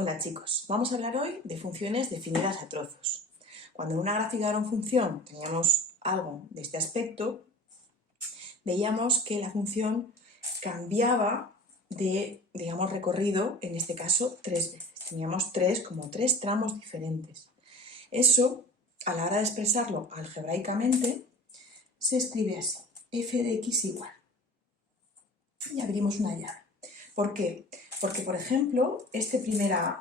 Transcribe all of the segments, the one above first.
Hola chicos, vamos a hablar hoy de funciones definidas a trozos. Cuando en una gráfica de una función teníamos algo de este aspecto, veíamos que la función cambiaba de, recorrido, en este caso, 3 veces. Teníamos como tres tramos diferentes. Eso, a la hora de expresarlo algebraicamente, se escribe así: f de x igual. Y abrimos una llave. ¿Por qué? Porque, por ejemplo,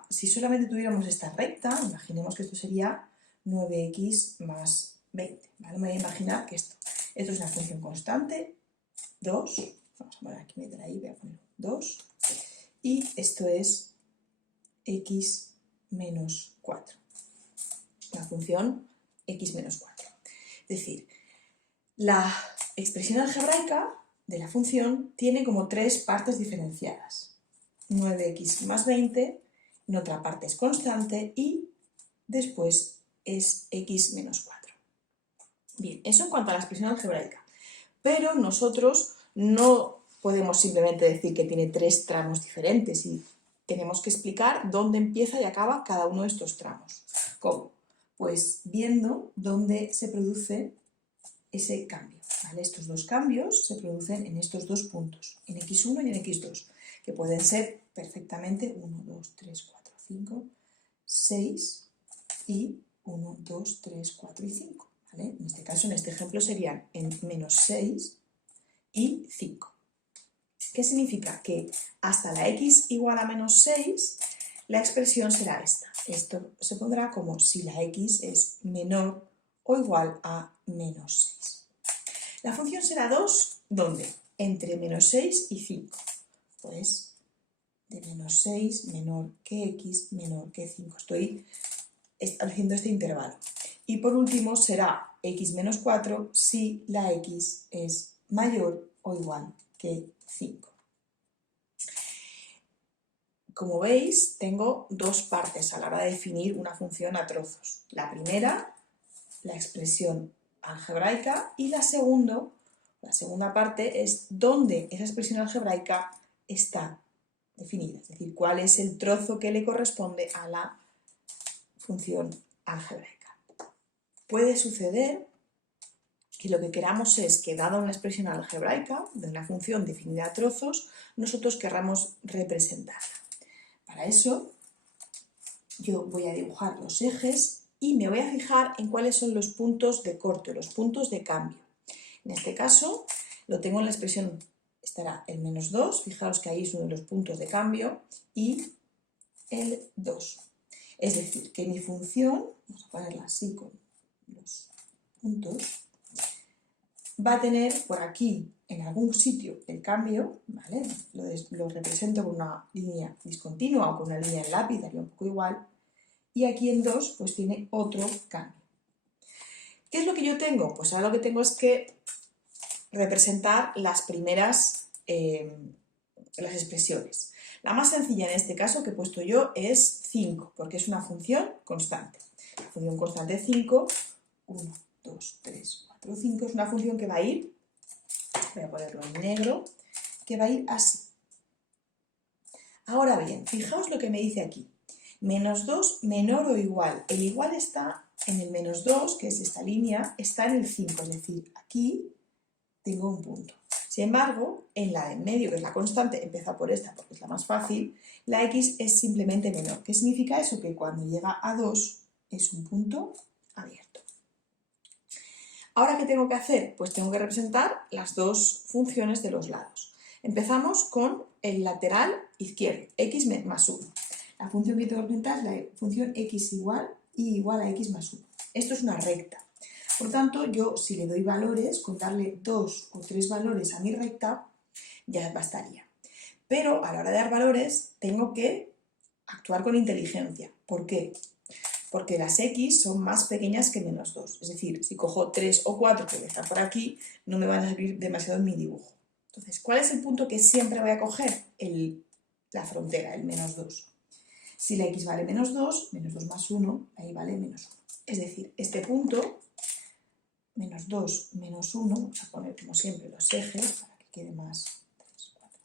si solamente tuviéramos esta recta, imaginemos que esto sería 9x más 20. ¿Vale? Me voy a imaginar que esto es una función constante, 2, vamos a poner aquí, meter ahí, voy a poner 2, y esto es x menos 4, la función x menos 4. Es decir, la expresión algebraica de la función tiene como tres partes diferenciadas. 9x más 20, en otra parte es constante y después es x menos 4. Bien, eso en cuanto a la expresión algebraica. Pero nosotros no podemos simplemente decir que tiene tres tramos diferentes y tenemos que explicar dónde empieza y acaba cada uno de estos tramos. ¿Cómo? Pues viendo dónde se produce ese cambio. ¿Vale? Estos dos cambios se producen en estos dos puntos, en x1 y en x2, que pueden ser perfectamente 1, 2, 3, 4, 5, 6 y 1, 2, 3, 4 y 5. ¿Vale? En este caso, en este ejemplo, serían en menos 6 y 5. ¿Qué significa? Que hasta la x igual a menos 6, la expresión será esta. Esto se pondrá como si la x es menor o igual a menos 6. La función será 2, ¿dónde? Entre menos 6 y 5. Pues de menos 6 menor que x menor que 5. Estoy estableciendo este intervalo. Y por último será x menos 4 si la x es mayor o igual que 5. Como veis, tengo dos partes a la hora de definir una función a trozos. La primera, la expresión algebraica, y la segunda parte es dónde esa expresión algebraica está definida, es decir, cuál es el trozo que le corresponde a la función algebraica. Puede suceder que lo que queramos es que, dada una expresión algebraica de una función definida a trozos, nosotros querramos representarla. Para eso, yo voy a dibujar los ejes y me voy a fijar en cuáles son los puntos de corte, los puntos de cambio. En este caso, lo tengo en la expresión, estará el menos 2, fijaos que ahí es uno de los puntos de cambio, y el 2. Es decir, que mi función, vamos a ponerla así con los puntos, va a tener por aquí, en algún sitio, el cambio, ¿vale? Lo represento con una línea discontinua o con una línea en lápiz, daría un poco igual, y aquí en 2 pues tiene otro cambio. ¿Qué es lo que yo tengo? Pues ahora lo que tengo es que representar las primeras las expresiones. La más sencilla en este caso que he puesto yo es 5, porque es una función constante. La función constante 5, 1, 2, 3, 4, 5, es una función que va a ir, voy a ponerlo en negro, que va a ir así. Ahora bien, fijaos lo que me dice aquí. Menos 2 menor o igual. El igual está en el menos 2, que es esta línea, está en el 5, es decir, aquí tengo un punto. Sin embargo, en la de en medio, que es la constante, empieza por esta porque es la más fácil, la x es simplemente menor. ¿Qué significa eso? Que cuando llega a 2 es un punto abierto. ¿Ahora qué tengo que hacer? Pues tengo que representar las dos funciones de los lados. Empezamos con el lateral izquierdo, x más 1. La función que tengo que representar es la función x igual y igual a x más 1. Esto es una recta. Por tanto, yo si le doy valores, con darle 2 o 3 valores a mi recta, ya bastaría. Pero a la hora de dar valores, tengo que actuar con inteligencia. ¿Por qué? Porque las x son más pequeñas que menos 2. Es decir, si cojo 3 o 4 que están por aquí, no me van a servir demasiado en mi dibujo. Entonces, ¿cuál es el punto que siempre voy a coger? La frontera, el menos 2. Si la x vale menos 2 más 1, ahí vale menos 1. Es decir, este punto, menos 2, menos 1, vamos a poner como siempre los ejes para que quede más 3, 4,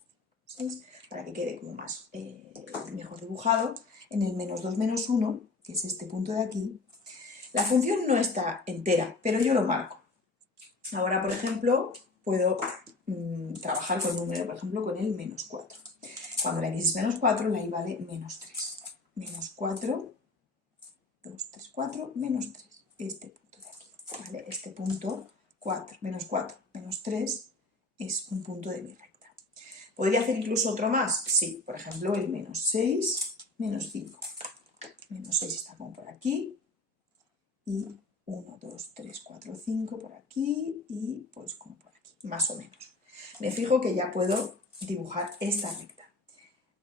5, 6. para que quede como más mejor dibujado, en el menos 2 menos 1, que es este punto de aquí, la función no está entera, pero yo lo marco. Ahora, por ejemplo, puedo trabajar con un número, por ejemplo, con el menos 4. Cuando la x es menos 4, la y vale menos 3. Menos 4, 2, 3, 4, menos 3. Este punto de aquí, ¿vale? Este punto, 4, menos 4, menos 3, es un punto de mi recta. ¿Podría hacer incluso otro más? Sí, por ejemplo, el menos 6, menos 5. Menos 6 está como por aquí, y 1, 2, 3, 4, 5 por aquí, y pues como por aquí, más o menos. Me fijo que ya puedo dibujar esta recta.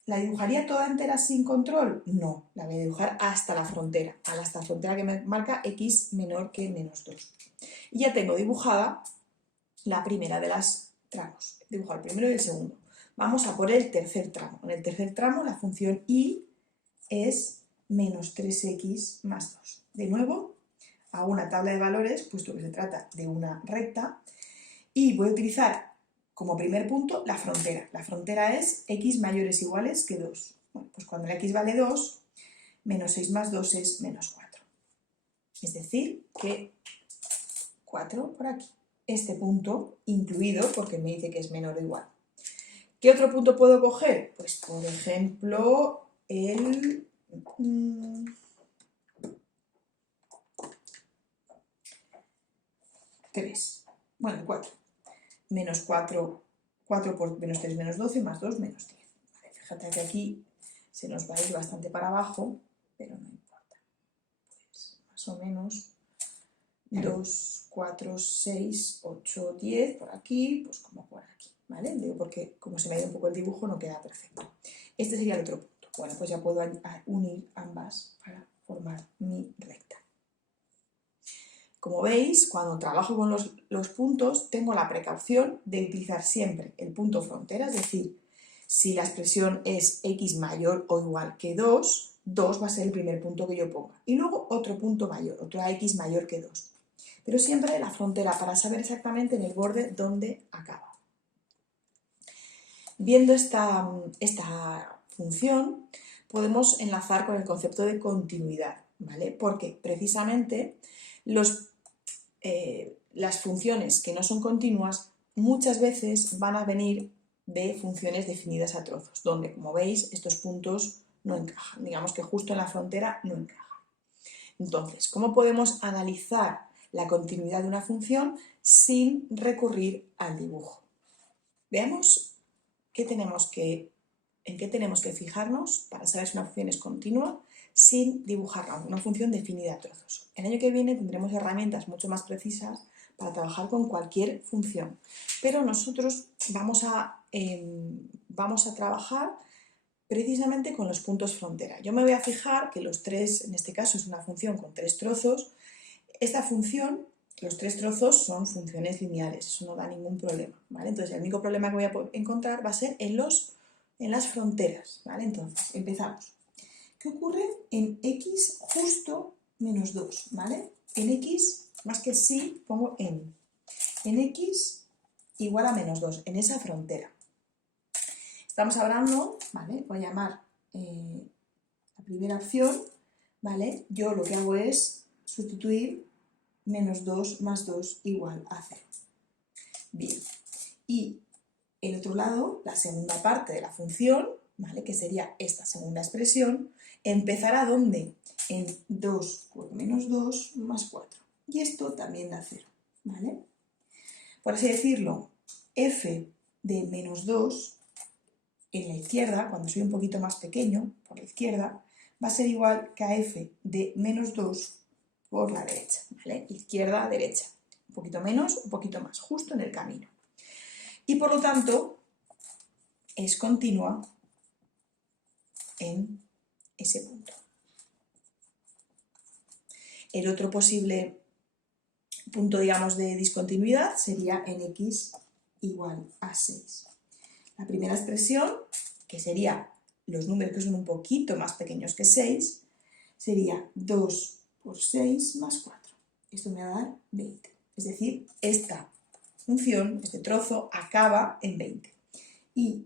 ¿La dibujaría toda entera sin control? No, la voy a dibujar hasta la frontera, hasta la frontera que me marca x menor que menos 2. Y ya tengo dibujada la primera de las tramos. He dibujado el primero y el segundo. Vamos a por el tercer tramo. En el tercer tramo la función y es menos 3x más 2. De nuevo, hago una tabla de valores, puesto que se trata de una recta, y voy a utilizar como primer punto la frontera. La frontera es x mayores o iguales que 2. Bueno, pues cuando la x vale 2, menos 6 más 2 es menos 4. Es decir, que 4 por aquí. Este punto incluido porque me dice que es menor o igual. ¿Qué otro punto puedo coger? Pues por ejemplo el 3. Bueno, el 4. Menos 4, 4 por menos 3, menos 12, más 2, menos 10. Vale, fíjate que aquí se nos va a ir bastante para abajo, pero no importa. Pues más o menos 2, 4, 6, 8, 10 por aquí, pues como por aquí, ¿vale? Digo porque como se me ha ido un poco el dibujo no queda perfecto. Este sería el otro punto. Bueno, pues ya puedo unir ambas para formar mi recta. Como veis, cuando trabajo con los puntos, tengo la precaución de utilizar siempre el punto frontera, es decir, si la expresión es x mayor o igual que 2, 2 va a ser el primer punto que yo ponga. Y luego otro punto mayor, otra x mayor que 2. Pero siempre la frontera para saber exactamente en el borde dónde acaba. Viendo esta función, podemos enlazar con el concepto de continuidad, ¿vale? Porque precisamente las funciones que no son continuas muchas veces van a venir de funciones definidas a trozos, donde, como veis, estos puntos no encajan. Digamos que justo en la frontera no encajan. Entonces, ¿cómo podemos analizar la continuidad de una función sin recurrir al dibujo? Veamos en qué tenemos que fijarnos para saber si una función es continua sin dibujarla, una función definida a trozos. El año que viene tendremos herramientas mucho más precisas para trabajar con cualquier función, pero nosotros vamos a trabajar precisamente con los puntos frontera. Yo me voy a fijar que los tres, en este caso es una función con 3 trozos, esta función, los 3 trozos son funciones lineales, eso no da ningún problema, ¿vale? Entonces el único problema que voy a encontrar va a ser en las fronteras, ¿vale? Entonces, empezamos. ¿Qué ocurre en x justo menos 2, ¿vale? En x, más que sí, pongo en. En x igual a menos 2, en esa frontera. Estamos hablando, ¿vale? Voy a llamar la primera opción, ¿vale? Yo lo que hago es sustituir menos 2 más 2 igual a 0. Bien. Y el otro lado, la segunda parte de la función, ¿vale? Que sería esta segunda expresión, empezará ¿dónde? En 2 por menos 2 más 4. Y esto también da 0, ¿vale? Por así decirlo, f de menos 2 en la izquierda, cuando soy un poquito más pequeño, por la izquierda, va a ser igual que a f de menos 2 por la derecha, ¿vale? Izquierda, derecha. Un poquito menos, un poquito más, justo en el camino. Y por lo tanto, es continua en ese punto. El otro posible punto, digamos, de discontinuidad sería en x igual a 6. La primera expresión, que sería los números que son un poquito más pequeños que 6, sería 2 por 6 más 4. Esto me va a dar 20. Es decir, esta función, este trozo, acaba en 20. Y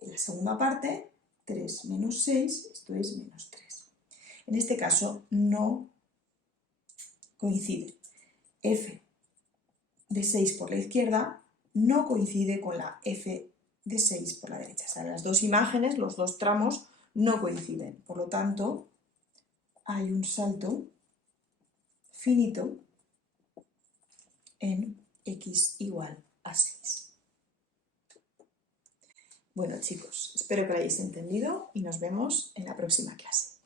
En la segunda parte, 3 menos 6, esto es menos 3. En este caso no coincide. F de 6 por la izquierda no coincide con la F de 6 por la derecha. O sea, las dos imágenes, los dos tramos, no coinciden. Por lo tanto, hay un salto finito en x igual a 6. Bueno, chicos, espero que lo hayáis entendido y nos vemos en la próxima clase.